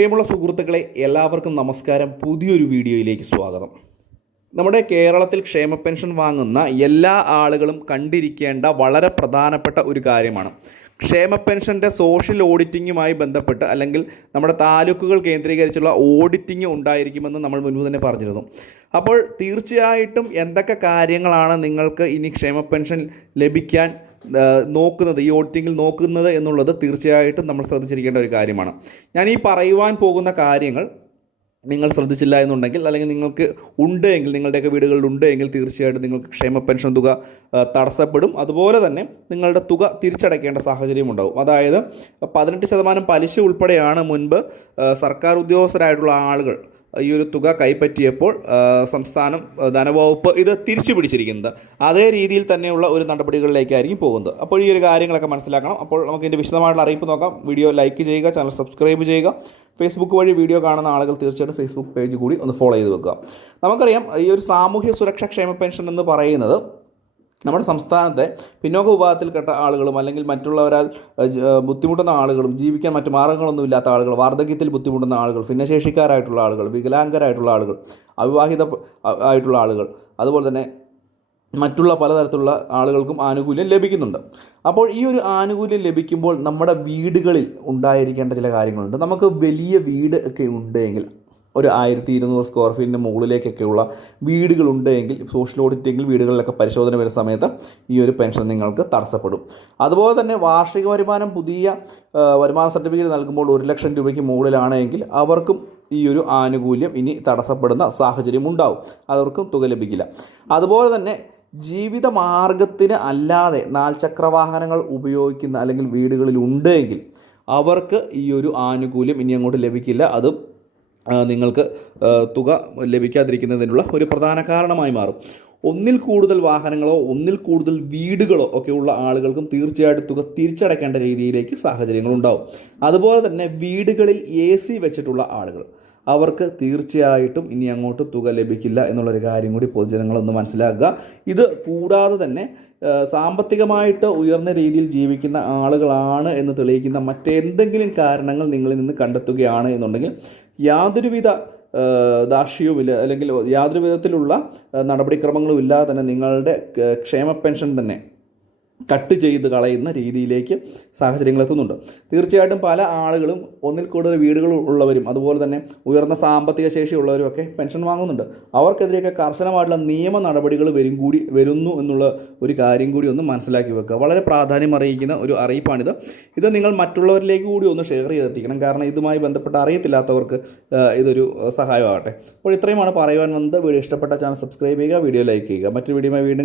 പ്രിയമുള്ള സുഹൃത്തുക്കളെ, എല്ലാവർക്കും നമസ്കാരം. പുതിയൊരു വീഡിയോയിലേക്ക് സ്വാഗതം. നമ്മുടെ കേരളത്തിൽ ക്ഷേമ പെൻഷൻ വാങ്ങുന്ന എല്ലാ ആളുകളും കണ്ടിരിക്കേണ്ട വളരെ പ്രധാനപ്പെട്ട ഒരു കാര്യമാണ് ക്ഷേമ പെൻഷൻ്റെ സോഷ്യൽ ഓഡിറ്റിങ്ങുമായി ബന്ധപ്പെട്ട്, അല്ലെങ്കിൽ നമ്മുടെ താലൂക്കുകൾ കേന്ദ്രീകരിച്ചുള്ള ഓഡിറ്റിംഗ് ഉണ്ടായിരിക്കുമെന്ന് നമ്മൾ മുൻപ് തന്നെ പറഞ്ഞിരുന്നു. അപ്പോൾ തീർച്ചയായിട്ടും എന്തൊക്കെ കാര്യങ്ങളാണ് നിങ്ങൾക്ക് ഇനി ക്ഷേമ പെൻഷൻ ലഭിക്കാൻ നോക്കുന്നത്, ഈ ഓഡിറ്റിങ്ങിൽ നോക്കുന്നത് എന്നുള്ളത് തീർച്ചയായിട്ടും നമ്മൾ ശ്രദ്ധിച്ചിരിക്കേണ്ട ഒരു കാര്യമാണ്. ഞാൻ ഈ പറയുവാൻ പോകുന്ന കാര്യങ്ങൾ നിങ്ങൾ ശ്രദ്ധിച്ചില്ല എന്നുണ്ടെങ്കിൽ, അല്ലെങ്കിൽ നിങ്ങൾക്ക് ഉണ്ടെങ്കിൽ, നിങ്ങളുടെയൊക്കെ വീടുകളിൽ ഉണ്ടെങ്കിൽ തീർച്ചയായിട്ടും നിങ്ങൾക്ക് ക്ഷേമ പെൻഷൻ തുക തടസ്സപ്പെടും. അതുപോലെ തന്നെ നിങ്ങളുടെ തുക തിരിച്ചടയ്ക്കേണ്ട സാഹചര്യം ഉണ്ടാവും. അതായത് 18% പലിശ ഉൾപ്പെടെയാണ് മുൻപ് സർക്കാർ ഉദ്യോഗസ്ഥരായിട്ടുള്ള ആളുകൾ ഈ ഒരു തുക കൈപ്പറ്റിയപ്പോൾ സംസ്ഥാനം ധനവകുപ്പ് ഇത് തിരിച്ചു പിടിച്ചിരിക്കുന്നത്. അതേ രീതിയിൽ തന്നെയുള്ള ഒരു നടപടികളിലേക്കായിരിക്കും പോകുന്നത്. അപ്പോൾ ഈ ഒരു കാര്യങ്ങളൊക്കെ മനസ്സിലാക്കണം. അപ്പോൾ നമുക്ക് ഇതിൻ്റെ വിശദമായിട്ടുള്ള അറിയിപ്പ് നോക്കാം. വീഡിയോ ലൈക്ക് ചെയ്യുക, ചാനൽ സബ്സ്ക്രൈബ് ചെയ്യുക. ഫേസ്ബുക്ക് വഴി വീഡിയോ കാണുന്ന ആളുകൾ തീർച്ചയായിട്ടും ഫേസ്ബുക്ക് പേജ് കൂടി ഒന്ന് ഫോളോ ചെയ്ത് വെക്കുക. നമുക്കറിയാം, ഈ ഒരു സാമൂഹ്യ സുരക്ഷാ ക്ഷേമ പെൻഷൻ എന്ന് പറയുന്നത് നമ്മുടെ സംസ്ഥാനത്തെ പിന്നോക്ക വിഭാഗത്തിൽപ്പെട്ട ആളുകളും, അല്ലെങ്കിൽ മറ്റുള്ളവരാൽ ബുദ്ധിമുട്ടുന്ന ആളുകളും, ജീവിക്കാൻ മറ്റു മാർഗ്ഗങ്ങളൊന്നും ഇല്ലാത്ത ആളുകൾ, വാർദ്ധക്യത്തിൽ ബുദ്ധിമുട്ടുന്ന ആളുകൾ, ഭിന്നശേഷിക്കാരായിട്ടുള്ള ആളുകൾ, വികലാംഗരായിട്ടുള്ള ആളുകൾ, അവിവാഹിത ആയിട്ടുള്ള ആളുകൾ, അതുപോലെ തന്നെ മറ്റുള്ള പലതരത്തിലുള്ള ആളുകൾക്കും ആനുകൂല്യം ലഭിക്കുന്നുണ്ട്. അപ്പോൾ ഈ ഒരു ആനുകൂല്യം ലഭിക്കുമ്പോൾ നമ്മുടെ വീടുകളിൽ ഉണ്ടായിരിക്കേണ്ട ചില കാര്യങ്ങളുണ്ട്. നമുക്ക് വലിയ വീട് ഒക്കെ ഉണ്ടെങ്കിൽ, ഒരു 1200 സ്ക്വയർ ഫീറ്റിന് മുകളിലേക്കൊക്കെയുള്ള വീടുകളുണ്ടെങ്കിൽ, സോഷ്യൽ ഓഡിറ്റിങ്ങിൽ വീടുകളിലൊക്കെ പരിശോധന വരുന്ന സമയത്ത് ഈ ഒരു പെൻഷൻ നിങ്ങൾക്ക് തടസ്സപ്പെടും. അതുപോലെ തന്നെ വാർഷിക വരുമാനം പുതിയ വരുമാന സർട്ടിഫിക്കറ്റ് നൽകുമ്പോൾ 1 ലക്ഷം രൂപയ്ക്ക് മുകളിലാണെങ്കിൽ അവർക്കും ഈ ഒരു ആനുകൂല്യം ഇനി തടസ്സപ്പെടുന്ന സാഹചര്യം ഉണ്ടാവും. അവർക്കും തുക ലഭിക്കില്ല. അതുപോലെ തന്നെ ജീവിത മാർഗത്തിന് അല്ലാതെ 4 ചക്രവാഹനങ്ങൾ ഉപയോഗിക്കുന്ന അല്ലെങ്കിൽ വീടുകളിൽ ഉണ്ടെങ്കിൽ അവർക്ക് ഈ ഒരു ആനുകൂല്യം ഇനി അങ്ങോട്ട് ലഭിക്കില്ല. അതും നിങ്ങൾക്ക് തുക ലഭിക്കാതിരിക്കുന്നതിനുള്ള ഒരു പ്രധാന കാരണമായി മാറും. ഒന്നിൽ കൂടുതൽ വാഹനങ്ങളോ ഒന്നിൽ കൂടുതൽ വീടുകളോ ഒക്കെ ഉള്ള ആളുകൾക്കും തീർച്ചയായിട്ടും തുക തിരിച്ചടയ്ക്കേണ്ട രീതിയിലേക്ക് സാഹചര്യങ്ങളുണ്ടാവും. അതുപോലെ തന്നെ വീടുകളിൽ AC വെച്ചിട്ടുള്ള ആളുകൾ, അവർക്ക് തീർച്ചയായിട്ടും ഇനി അങ്ങോട്ട് തുക ലഭിക്കില്ല എന്നുള്ളൊരു കാര്യം കൂടി പൊതുജനങ്ങളൊന്ന് മനസ്സിലാക്കുക. ഇത് കൂടാതെ തന്നെ സാമ്പത്തികമായിട്ട് ഉയർന്ന രീതിയിൽ ജീവിക്കുന്ന ആളുകളാണ് എന്ന് തെളിയിക്കുന്ന മറ്റെന്തെങ്കിലും കാരണങ്ങൾ നിങ്ങളിൽ നിന്ന് കണ്ടെത്തുകയാണ് എന്നുണ്ടെങ്കിൽ യാതൊരുവിധ ദാർഷ്ട്യവുമില്ല, അല്ലെങ്കിൽ യാതൊരു വിധത്തിലുള്ള നടപടിക്രമങ്ങളും ഇല്ലാതെ തന്നെ നിങ്ങളുടെ ക്ഷേമ പെൻഷൻ തന്നെ കട്ട് ചെയ്ത് കളയുന്ന രീതിയിലേക്ക് സാഹചര്യങ്ങൾ എത്തുന്നുണ്ട്. തീർച്ചയായിട്ടും പല ആളുകളും ഒന്നിൽ കൂടുതൽ വീടുകൾ ഉള്ളവരും, അതുപോലെ തന്നെ ഉയർന്ന സാമ്പത്തിക ശേഷിയുള്ളവരും ഒക്കെ പെൻഷൻ വാങ്ങുന്നുണ്ട്. അവർക്കെതിരെയൊക്കെ കർശനമായിട്ടുള്ള നിയമ നടപടികൾ വരുന്നു എന്നുള്ള ഒരു കാര്യം കൂടി ഒന്ന് മനസ്സിലാക്കി വെക്കുക. വളരെ പ്രാധാന്യം അറിയിക്കുന്ന ഒരു അറിയിപ്പാണിത്. ഇത് നിങ്ങൾ മറ്റുള്ളവരിലേക്ക് കൂടി ഒന്ന് ഷെയർ ചെയ്തെത്തിക്കണം. കാരണം ഇതുമായി ബന്ധപ്പെട്ട് അറിയത്തില്ലാത്തവർക്ക് ഇതൊരു സഹായമാകട്ടെ. അപ്പോൾ ഇത്രയുമാണ് പറയുവാൻ വന്നത്. വീഡിയോ ഇഷ്ടപ്പെട്ട ചാനൽ സബ്സ്ക്രൈബ് ചെയ്യുക, വീഡിയോ ലൈക്ക് ചെയ്യുക. മറ്റൊരു വീഡിയോയുമായി വീണ്ടും